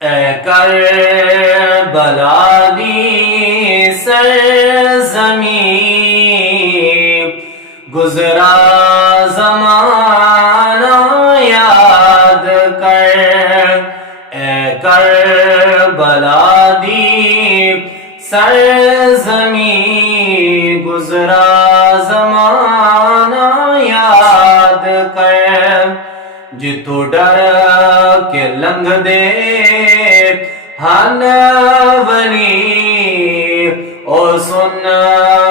ऐ Karbala दी सरज़मीं, गुज़रा ज़माना याद कर। ऐ करबला दी सरज़मीं, गुज़रा ज़माना याद कर। जितो डर के लंघ दे हन वली, ओ सुन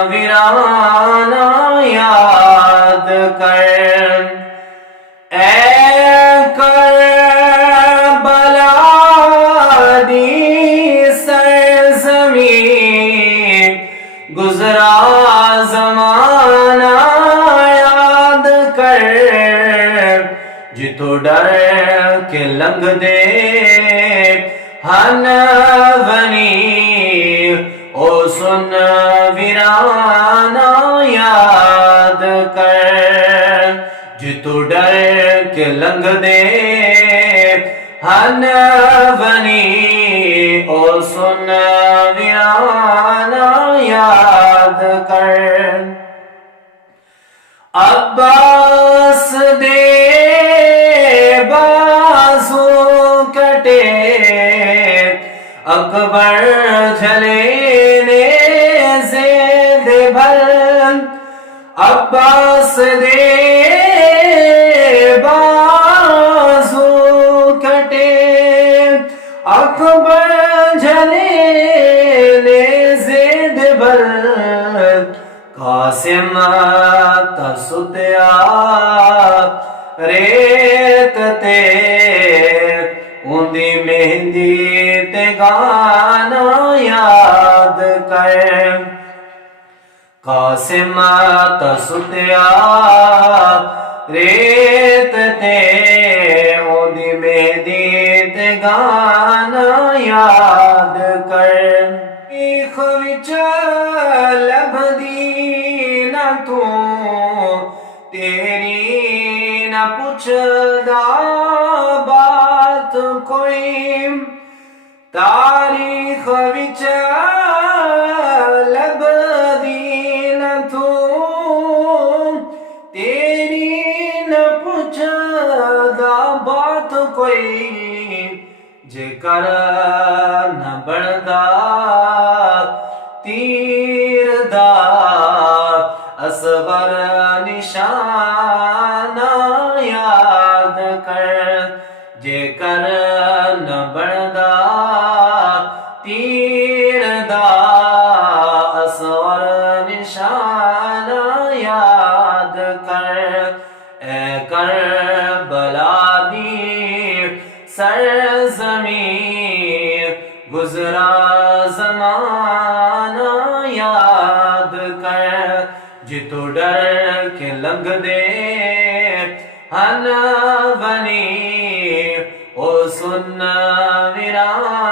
वीराना याद कर। ऐ करबला दी सरज़मीं, गुज़रा ज़माना याद कर। जितो डर के लंघ दे हन वली, ओ सुन वीराना याद कर। जितो डर के लंघ दे हन वली, ओ सुन वीराना याद कर। अब्बास दे बाजू कटे, अकबर झले ने ज़ेद भर। अब्बास दे बाजू कटे, अकबर झले ने ज़ेद भर। कासिम तसुत्या रेत ते, उंदी मेहंदी ते गाना याद कर। कासिम तसुत्या रेत ते, उंदी मेहंदी ते गाना याद कर। इख विच लभदी न तू, तेरी न पुछदा बात कोई। तारीख विच लभदी न तू, तेरी न पुछदा बात कोई। जेकर न बनदा तीर दा असवर निशाना याद कर। जेकर न बनदा तीर दा असवर निशाना याद कर। ऐ करबला दी सरज़मीं, गुज़रा ज़माना याद कर। जितो डर के लंघ दे हन वली, ओ सुन वीराना